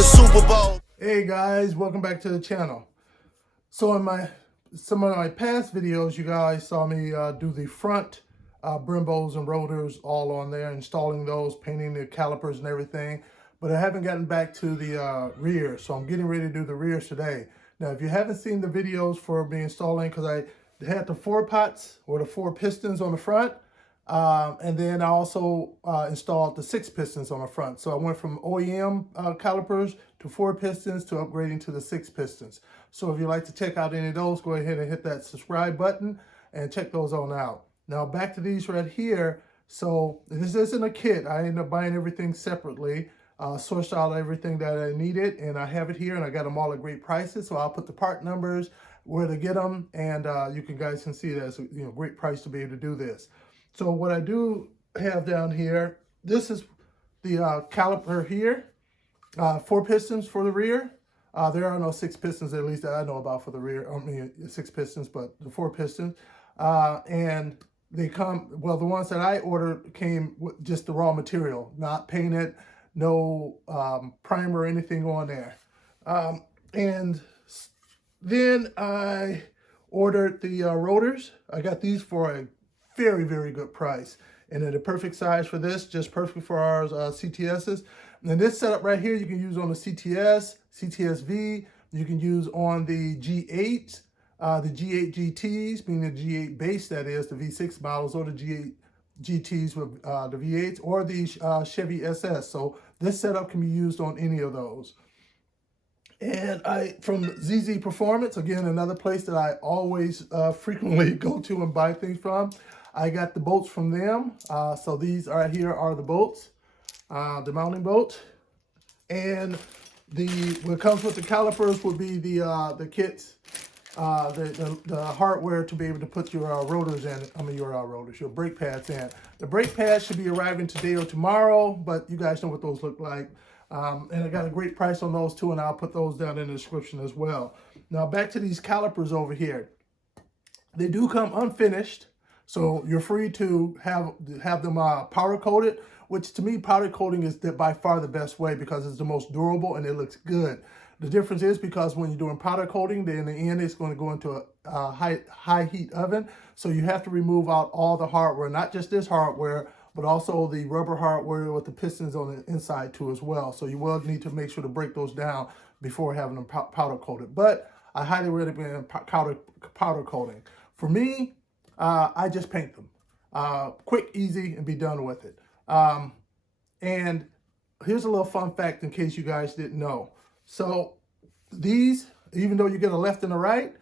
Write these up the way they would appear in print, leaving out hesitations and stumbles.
the Super Bowl. Hey guys, welcome back to the channel. So in some of my past videos, you guys saw me do the front Brembos and rotors all on there, installing those, painting the calipers and everything. But I haven't gotten back to the rear, so I'm getting ready to do the rears today. Now, if you haven't seen the videos for me installing, because I had the 4 pots or the 4 pistons on the front, and then I also installed the 6 pistons on the front. So I went from OEM calipers to 4 pistons to upgrading to the 6 pistons. So if you'd like to check out any of those, go ahead and hit that subscribe button and check those on out. Now back to these right here. So this isn't a kit. I ended up buying everything separately, sourced out everything that I needed, and I have it here, and I got them all at great prices. So I'll put the part numbers, where to get them, and you guys can see that it's a great price to be able to do this. So what I do have down here, this is the caliper here, 4 pistons for the rear. There are no 6 pistons, at least that I know about for the rear. I mean, 6 pistons, but the 4 pistons. And they come, well, the ones that I ordered came with just the raw material, not painted, no primer or anything on there. And then I ordered the rotors. I got these for a very, very good price. And they're the perfect size for this, just perfect for our CTSs. And this setup right here, you can use on the CTS, CTS-V, you can use on the G8, the G8 GTs, meaning the G8 base, that is, the V6 models, or the G8 GTs with the V8s, or the Chevy SS. So this setup can be used on any of those. And from ZZ Performance, again, another place that I always frequently go to and buy things from, I got the bolts from them. So these right here are the bolts, the mounting bolts. And what comes with the calipers would be the kits, the hardware to be able to put your rotors in. I mean, your brake pads in. The brake pads should be arriving today or tomorrow, but you guys know what those look like. And I got a great price on those too, and I'll put those down in the description as well. Now back to these calipers over here. They do come unfinished, so you're free to have them powder coated, which to me, powder coating is by far the best way because it's the most durable and it looks good. The difference is because when you're doing powder coating, then in the end it's going to go into a high heat oven, so you have to remove out all the hardware, not just this hardware, but also the rubber hardware with the pistons on the inside too as well. So you will need to make sure to break those down before having them powder coated. But I highly recommend powder coating. For me, I just paint them. Quick, easy, and be done with it. And here's a little fun fact in case you guys didn't know. So these, even though you get a left and a right,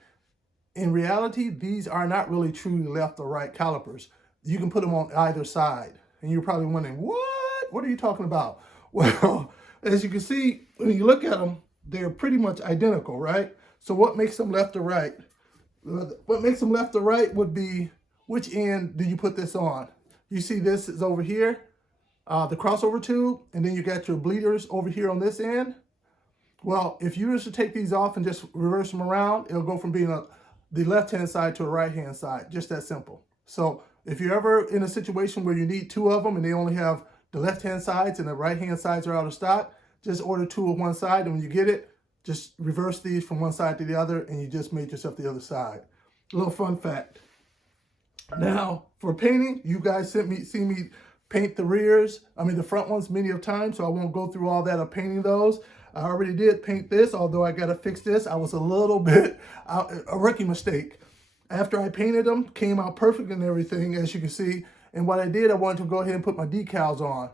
in reality, these are not really truly left or right calipers. You can put them on either side. And you're probably wondering, what are you talking about? Well, as you can see, when you look at them, they're pretty much identical, right? So what makes them left or right? What makes them left or right would be, which end do you put this on? You see this is over here, the crossover tube, and then you got your bleeders over here on this end. Well, if you were to take these off and just reverse them around, it'll go from being the left-hand side to a right-hand side, just that simple. So if you're ever in a situation where you need 2 of them and they only have the left-hand sides and the right-hand sides are out of stock, just order 2 of one side, and when you get it, just reverse these from one side to the other, and you just made yourself the other side. A little fun fact. Now, for painting, you guys see me paint the rears, the front ones many of times, so I won't go through all that of painting those. I already did paint this, although I got to fix this. I was a little bit, a rookie mistake. After I painted them, came out perfect and everything, as you can see. And what I did, I wanted to go ahead and put my decals on.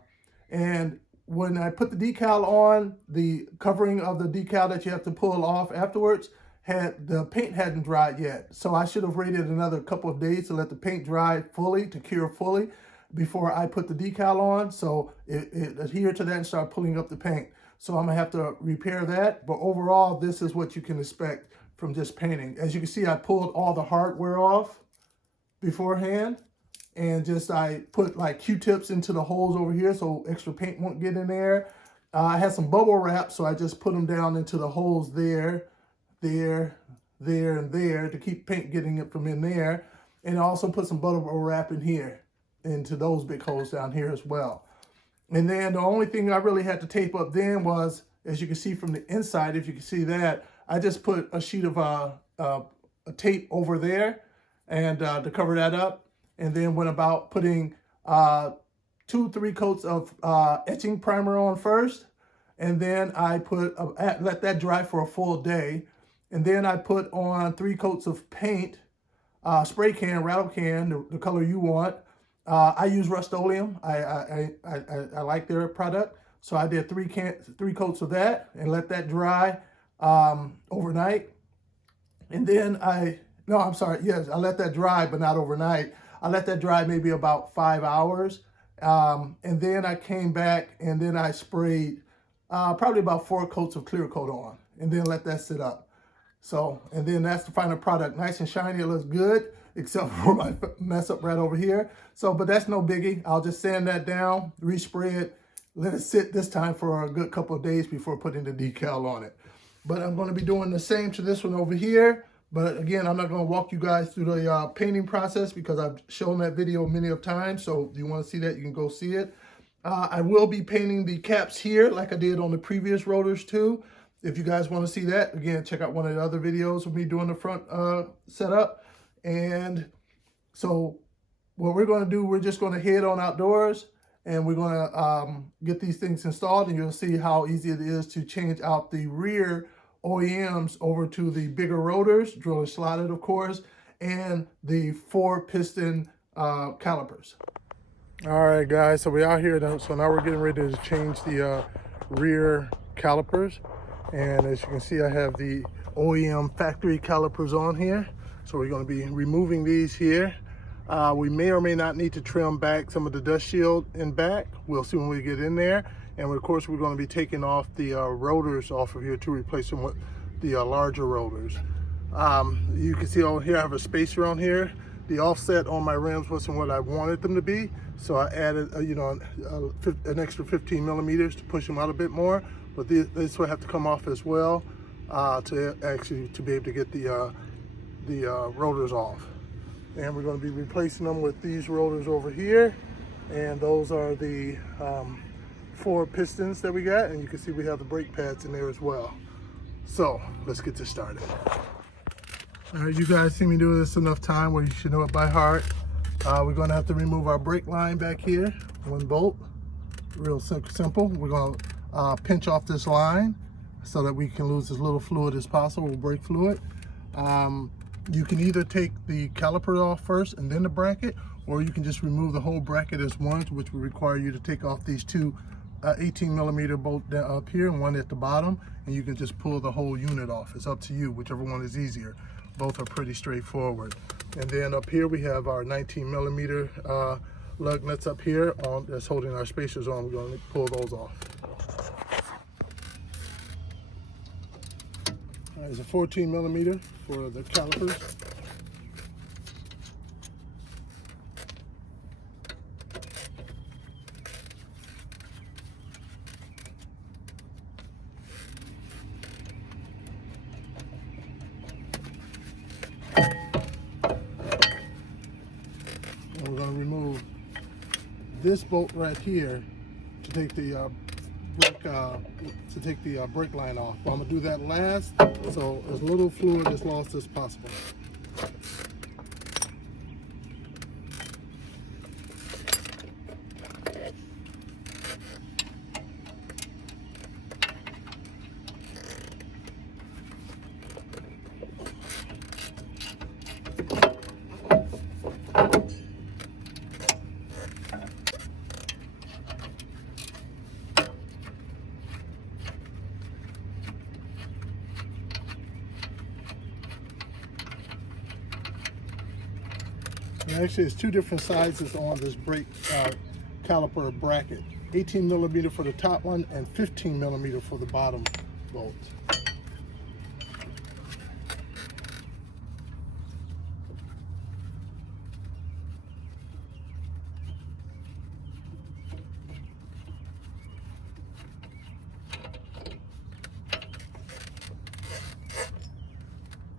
And when I put the decal on, the covering of the decal that you have to pull off afterwards, the paint hadn't dried yet. So I should have waited another couple of days to let the paint dry fully, to cure fully, before I put the decal on. So it adhered to that and started pulling up the paint. So I'm gonna have to repair that. But overall, this is what you can expect from just painting. As you can see, I pulled all the hardware off beforehand, and I put like Q-tips into the holes over here so extra paint won't get in there. I had some bubble wrap, so I just put them down into the holes there, and there to keep paint getting it from in there. And I also put some bubble wrap in here, into those big holes down here as well. And then the only thing I really had to tape up then was as you can see from the inside, if you can see that, I just put a sheet of a tape over there and to cover that up, and then went about putting 2-3 coats of etching primer on first, and then I put let that dry for a full day, and then I put on 3 coats of paint, spray can, rattle can, the color you want. I use Rust-Oleum. I like their product, so I did 3 coats of that and let that dry overnight. And then I let that dry, but not overnight. I let that dry maybe about 5 hours. And then I came back and then I sprayed probably about 4 coats of clear coat on, and then let that sit up. So, and then that's the final product. Nice and shiny, it looks good, except for my mess up right over here. So, but that's no biggie. I'll just sand that down, respray it, let it sit this time for a good couple of days before putting the decal on it. But I'm going to be doing the same to this one over here. But again, I'm not going to walk you guys through the painting process because I've shown that video many of times. So if you want to see that, you can go see it. I will be painting the caps here like I did on the previous rotors too. If you guys want to see that, again, check out one of the other videos of me doing the front setup. And so what we're going to do, we're just going to head on outdoors and we're going to get these things installed, and you'll see how easy it is to change out the rear OEMs over to the bigger rotors, drill and slotted of course, and the 4 piston calipers. All right guys, so we're out here now, so now we're getting ready to change the rear calipers. And as you can see, I have the OEM factory calipers on here. So we're going to be removing these here. We may or may not need to trim back some of the dust shield in back. We'll see when we get in there. And of course, we're going to be taking off the rotors off of here to replace them with the larger rotors. You can see over here, I have a spacer on here. The offset on my rims wasn't what I wanted them to be. So I added, an extra 15 millimeters to push them out a bit more. But this will have to come off as well to be able to get the rotors off. And we're going to be replacing them with these rotors over here. And those are the 4 pistons that we got. And you can see we have the brake pads in there as well. So let's get this started. All right, you guys see me do this enough time where you should know it by heart. We're going to have to remove our brake line back here, 1 bolt. Real simple. We're going to pinch off this line so that we can lose as little fluid as possible, brake fluid. You can either take the caliper off first and then the bracket, or you can just remove the whole bracket as one, which will require you to take off these 2 18 millimeter bolts up here and 1 at the bottom, and you can just pull the whole unit off. It's up to you, whichever one is easier. Both are pretty straightforward. And then up here we have our 19 millimeter lug nuts up here that's holding our spacers on. We're going to pull those off. There's a 14 millimeter for the calipers. And we're going to remove this bolt right here to take the brake line off. But I'm gonna do that last, so as little fluid is lost as possible. And actually, there's 2 different sizes on this brake caliper bracket. 18 millimeter for the top one and 15 millimeter for the bottom bolt.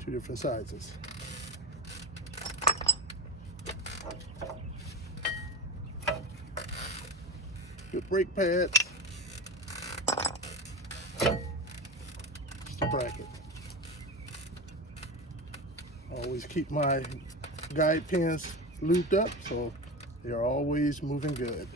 Two different sizes. Good brake pads. bracket. Always keep my guide pins looped up so they're always moving good.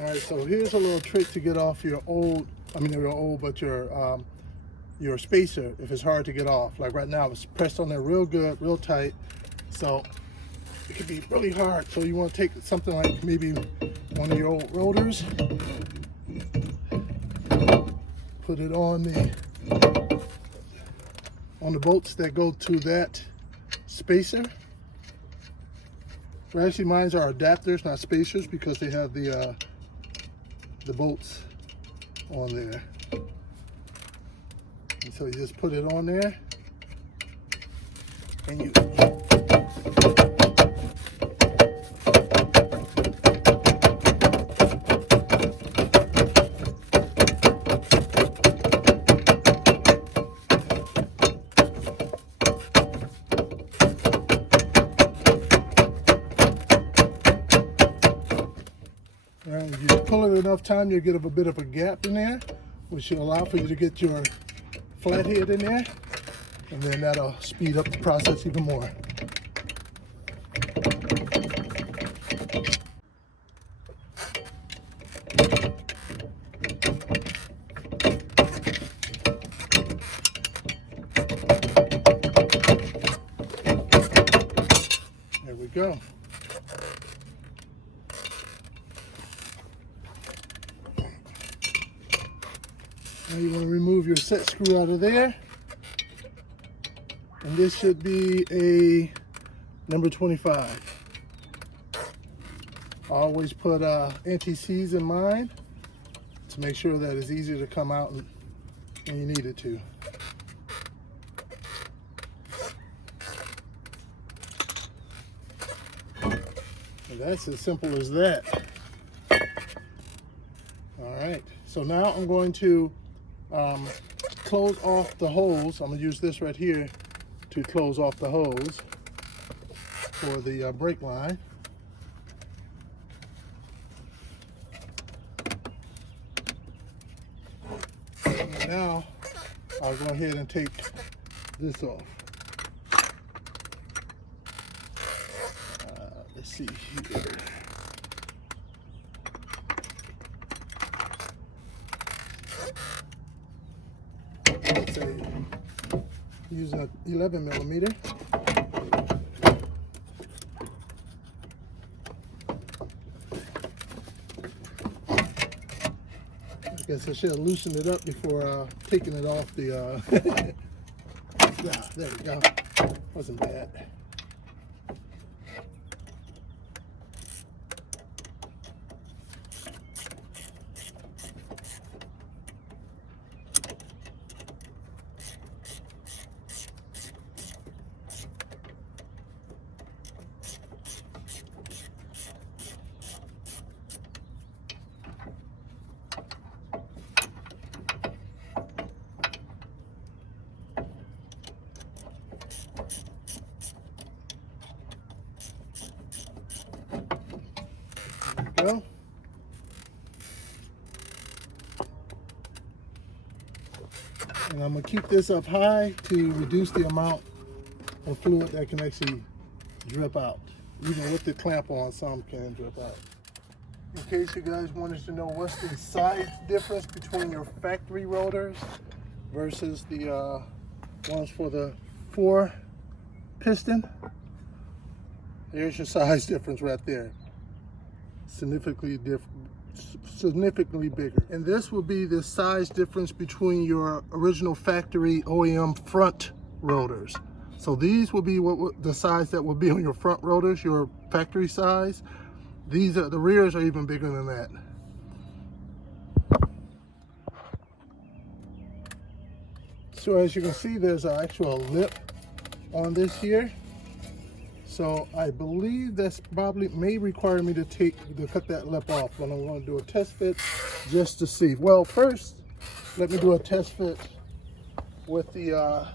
All right, so here's a little trick to get off your old, but your spacer if it's hard to get off. Like right now, it's pressed on there real good, real tight. So it can be really hard. So you want to take something like maybe one of your old rotors, put it on the bolts that go to that spacer. Well, actually, mine are adapters, not spacers, because they have the bolts on there. And so you just put it on there, and you if you pull it enough time, you'll get a bit of a gap in there, which will allow for you to get your flathead in there, and then that'll speed up the process even more. There we go. Now you want to remove your set screw out of there, and this should be a number 25. I always put anti-seize in mine to make sure that it's easier to come out when you need it to. And that's as simple as that. All right, so now I'm going to close off the hose. I'm going to use this right here to close off the hose for the brake line. And now I'll go ahead and take this off. Let's see here. Using an 11 millimeter. I guess I should have loosened it up before taking it off the yeah, there we go. Wasn't bad. Go. And I'm going to keep this up high to reduce the amount of fluid that can actually drip out. Even with the clamp on, some can drip out. In case you guys wanted to know what's the size difference between your factory rotors versus the ones for the 4 piston, there's your size difference right there. Significantly bigger. And this will be the size difference between your original factory OEM front rotors. So these will be the size that will be on your front rotors, your factory size. These are the rears are even bigger than that. So as you can see, there's an actual lip on this here. So I believe that's probably may require me to cut that lip off, but I'm going to do a test fit just to see. Well, first, let me do a test fit with the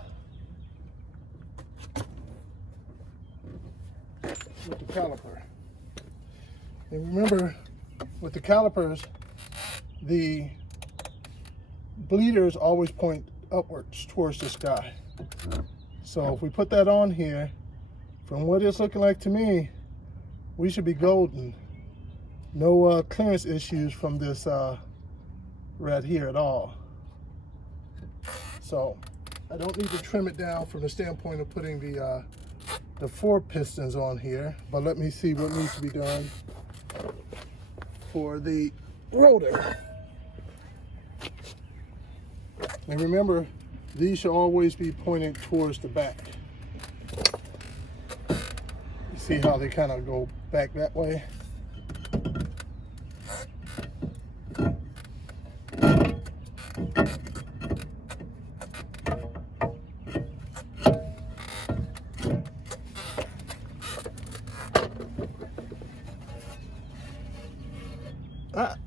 caliper. And remember, with the calipers, the bleeders always point upwards towards the sky. So if we put that on here, from what it's looking like to me, we should be golden. No clearance issues from this right here at all. So I don't need to trim it down from the standpoint of putting the 4 pistons on here, but let me see what needs to be done for the rotor. And remember, these should always be pointing towards the back. You see how they kind of go back that way?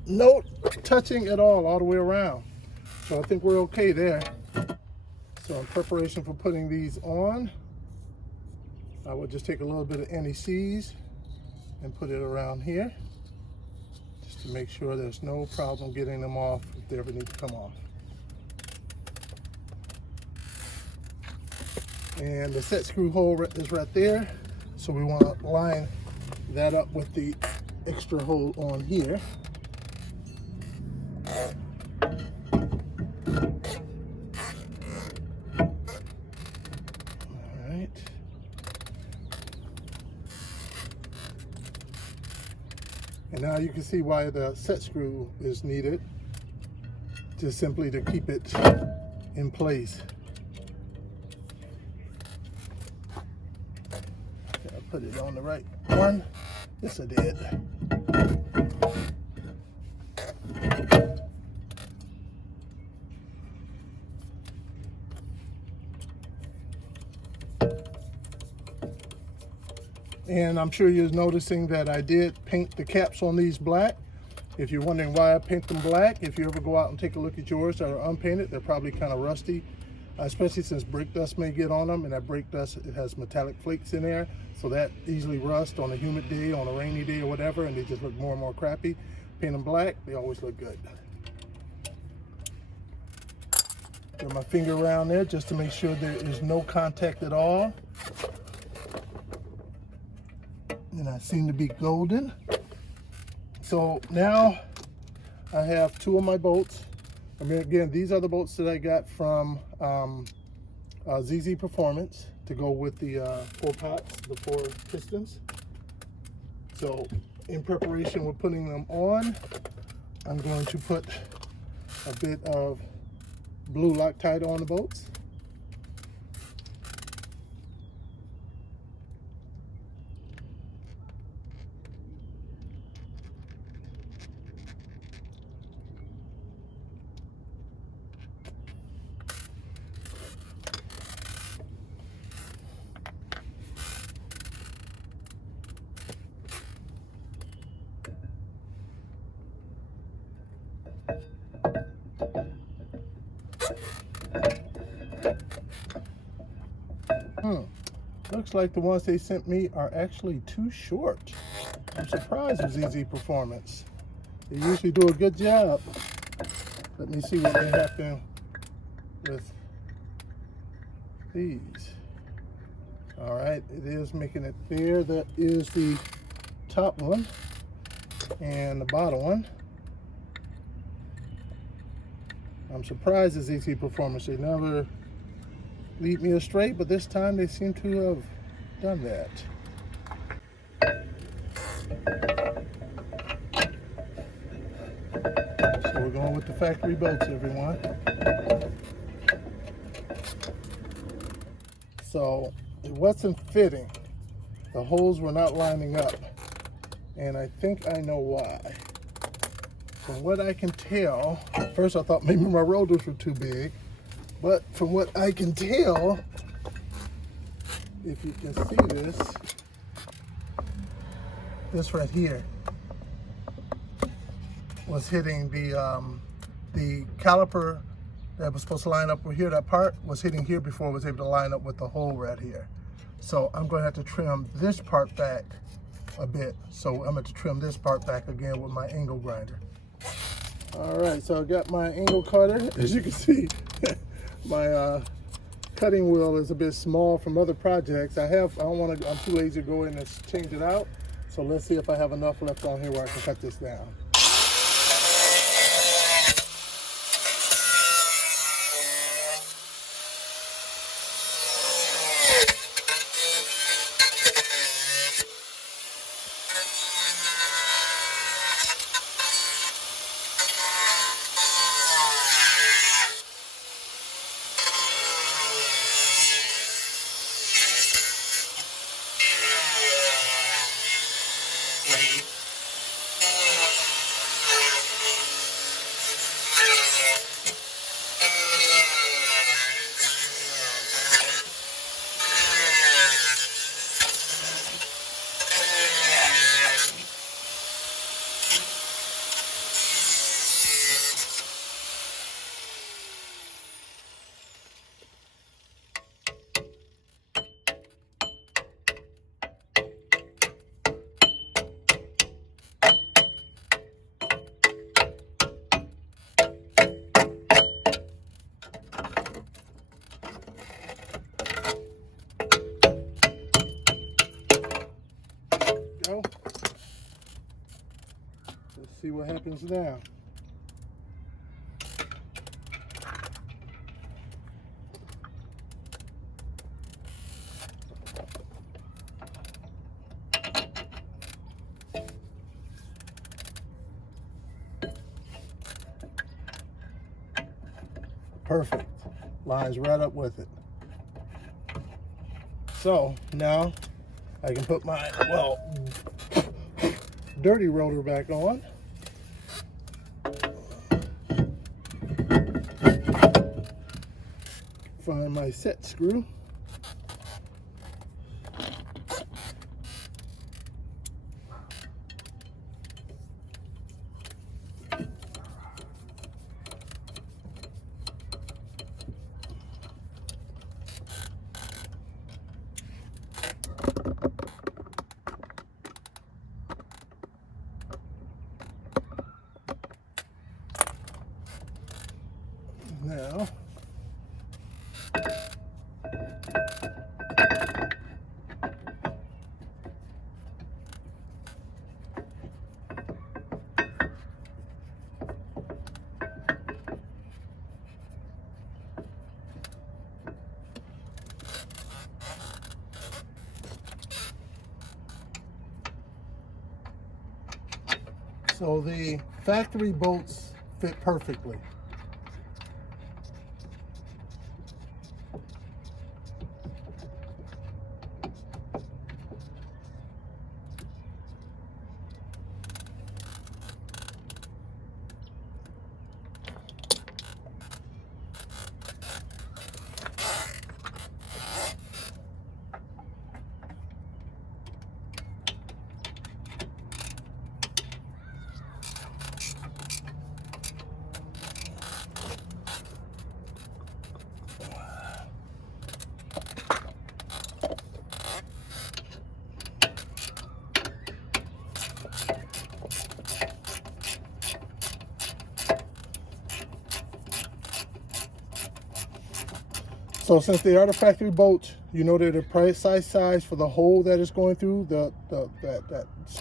No touching at all the way around. So I think we're okay there. So in preparation for putting these on, I would just take a little bit of anti-seize and put it around here, just to make sure there's no problem getting them off if they ever need to come off. And the set screw hole is right there. So we want to line that up with the extra hole on here. And now you can see why the set screw is needed, just simply to keep it in place. I'll put it on the right one. Yes, I did. And I'm sure you're noticing that I did paint the caps on these black. If you're wondering why I paint them black, if you ever go out and take a look at yours that are unpainted, they're probably kind of rusty, especially since brake dust may get on them, and that brake dust, it has metallic flakes in there, so that easily rust on a humid day, on a rainy day or whatever, and they just look more and more crappy. Paint them black, they always look good. Put my finger around there just to make sure there is no contact at all. And I seem to be golden. So now I have 2 of my bolts. I mean, again, these are the bolts that I got from ZZ Performance to go with the 4 pots, the 4 pistons. So in preparation with putting them on, I'm going to put a bit of blue Loctite on the bolts. Looks like the ones they sent me are actually too short. I'm surprised with ZZ Performance. They usually do a good job. Let me see what may happen with these. All right, it is making it there. That is the top one and the bottom one. I'm surprised at ZZ Performance. They never lead me astray, but this time they seem to have done that. So we're going with the factory bolts, everyone. So it wasn't fitting. The holes were not lining up, and I think I know why. From what I can tell, at first I thought maybe my rotors were too big, But from what I can tell, if you can see this right here was hitting the caliper that was supposed to line up over here. That part was hitting here before it was able to line up with the hole right here. So I'm going to have to trim this part back a bit. So I'm going to trim this part back again with my angle grinder. All right, so I got my angle cutter. As you can see, my cutting wheel is a bit small from other projects. I'm too lazy to go in and change it out. So let's see if I have enough left on here where I can cut this down. Let's see what happens now. Perfect. Lines right up with it. So now I can put my, dirty rotor back on. Find my set screw. Now, so the factory bolts fit perfectly. So since they are the factory bolts, you know they're the precise size for the hole that is going through, that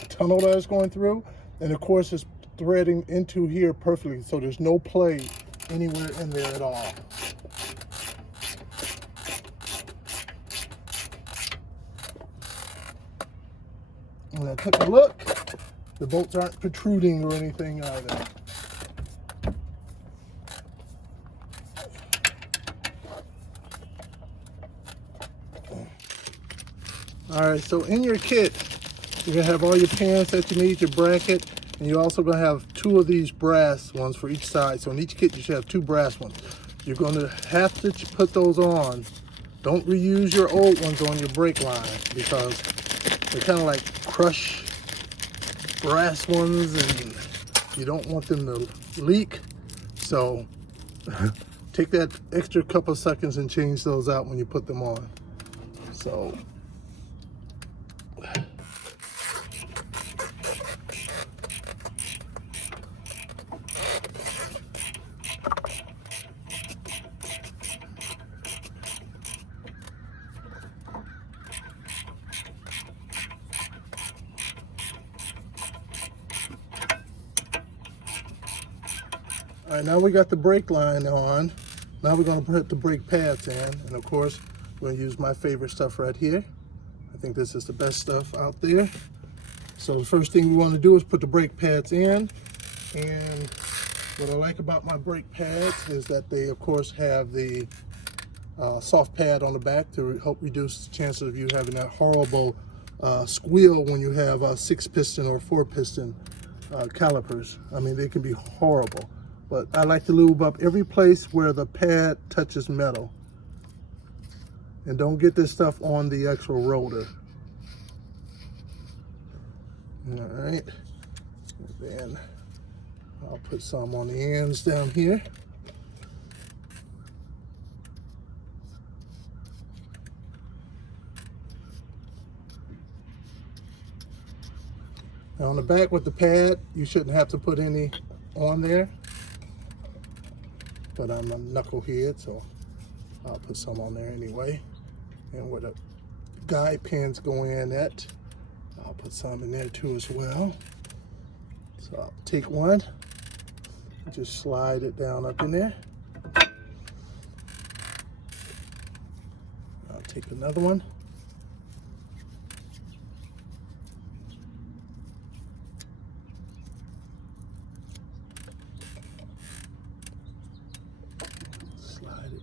tunnel that is going through. And of course it's threading into here perfectly, so there's no play anywhere in there at all. When I took a look, the bolts aren't protruding or anything either. All right, so in your kit, you're gonna have all your pins that you need, your bracket, and you're also gonna have two of these brass ones for each side. So in each kit, you should have two brass ones. you're going to have to put those on. Don't reuse your old ones on your brake line because they're kind of like crushed brass ones and you don't want them to leak. So take that extra couple seconds and change those out when you put them on. So all right, now we got the brake line on. Now we're going to put the brake pads in, and of course we're going to use my favorite stuff right here. I think this is the best stuff out there. So the first thing we want to do is put the brake pads in, and what I like about my brake pads is that they of course have the soft pad on the back to help reduce the chances of you having that horrible squeal when you have 6-piston or 4-piston calipers. I mean, they can be horrible. But I like to lube up every place where the pad touches metal. And don't get this stuff on the actual rotor. All right. And then I'll put some on the ends down here. Now on the back with the pad, you shouldn't have to put any on there. But I'm a knucklehead, so I'll put some on there anyway. And where the guide pins go in at, I'll put some in there too as well. So I'll take one, just slide it down up in there. I'll take another one.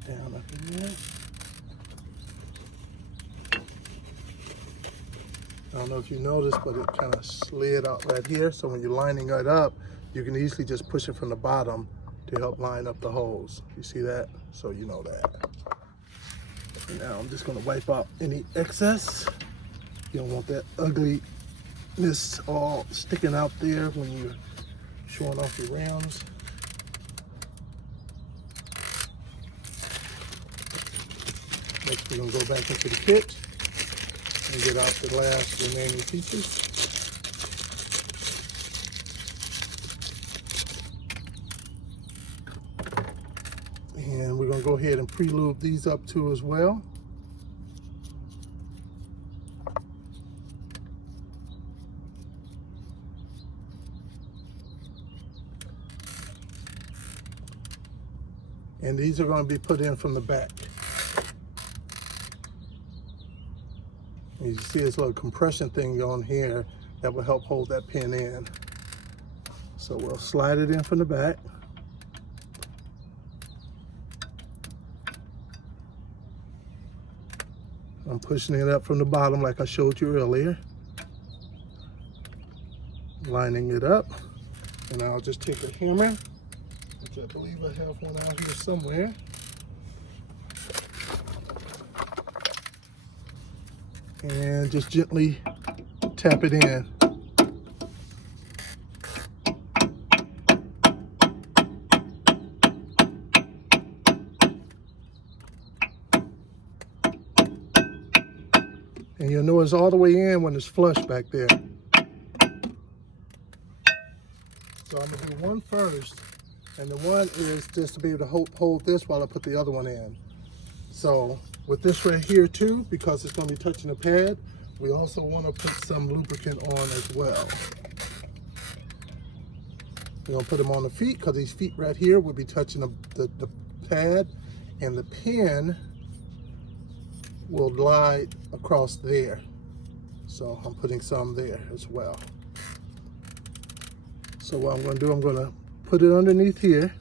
Down up in there. I don't know if you noticed, but it kind of slid out right here. So when you're lining it up, you can easily just push it from the bottom to help line up the holes. You see that? So you know that. And now I'm just going to wipe out any excess. You don't want that ugliness all sticking out there when you're showing off your rims. Next, we're going to go back into the kit and get out the last remaining pieces. And we're going to go ahead and pre-lube these up too as well. And these are going to be put in from the back. You see this little compression thing on here that will help hold that pin in. So we'll slide it in from the back. I'm pushing it up from the bottom like I showed you earlier. Lining it up. And I'll just take a hammer, which I believe I have one out here somewhere. And just gently tap it in. And you'll know it's all the way in when it's flush back there. So I'm gonna do one first, and the one is just to be able to hold this while I put the other one in. So with this right here too, because it's going to be touching the pad, we also want to put some lubricant on as well. We're going to put them on the feet because these feet right here will be touching the pad, and the pin will glide across there. So I'm putting some there as well. So what I'm going to do, I'm going to put it underneath here.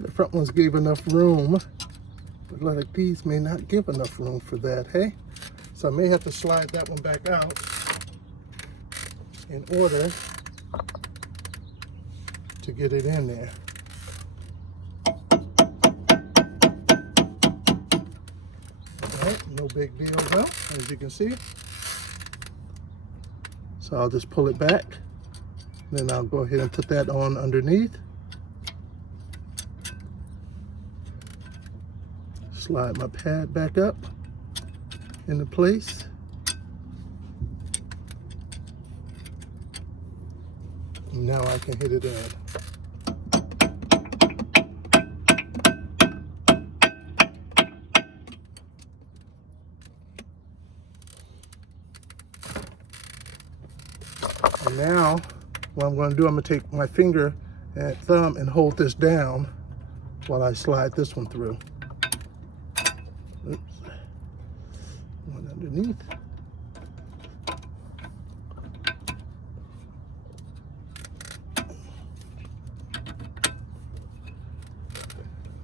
The front ones gave enough room, but like these may not give enough room for that, hey? So I may have to slide that one back out in order to get it in there. Alright, no big deal though, as you can see. So I'll just pull it back. Then I'll go ahead and put that on underneath. Slide my pad back up into place. And now I can hit it in. And now what I'm going to do, I'm going to take my finger and thumb and hold this down while I slide this one through. Oops. One underneath.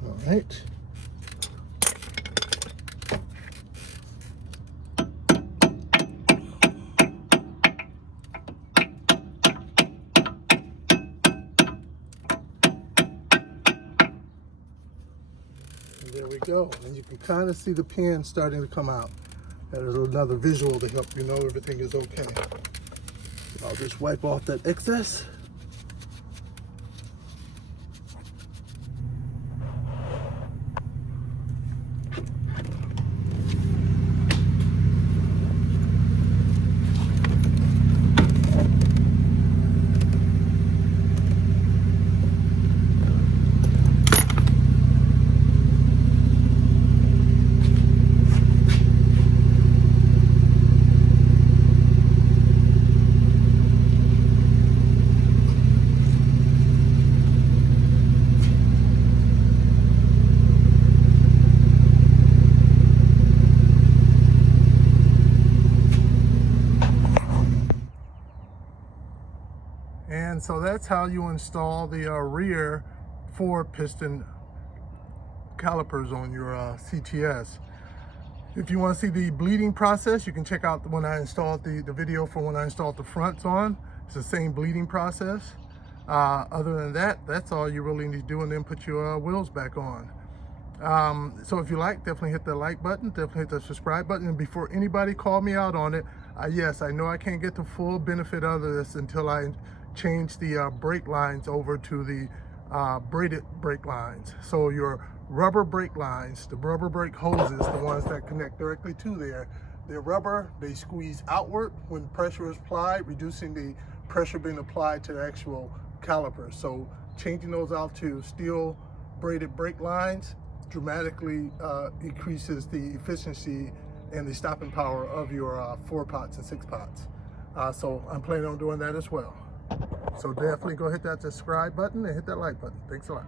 All right. And there we go. And you can kind of see the pin starting to come out. That is another visual to help you know everything is okay. I'll just wipe off that excess. And so that's how you install the rear 4-piston calipers on your CTS. If you want to see the bleeding process, you can check out when I installed the video for when I installed the fronts on. It's the same bleeding process. Other than that, that's all you really need to do, and then put your wheels back on. So if you like, definitely hit the like button, definitely hit the subscribe button. And before anybody call me out on it, yes, I know I can't get the full benefit of this until I change the brake lines over to the braided brake lines. So your rubber brake lines, the rubber brake hoses, the ones that connect directly to there, they're rubber, they squeeze outward when pressure is applied, reducing the pressure being applied to the actual calipers. So changing those out to steel braided brake lines dramatically increases the efficiency and the stopping power of your 4-pots and 6-pots. So I'm planning on doing that as well. So definitely go hit that subscribe button and hit that like button. Thanks a lot.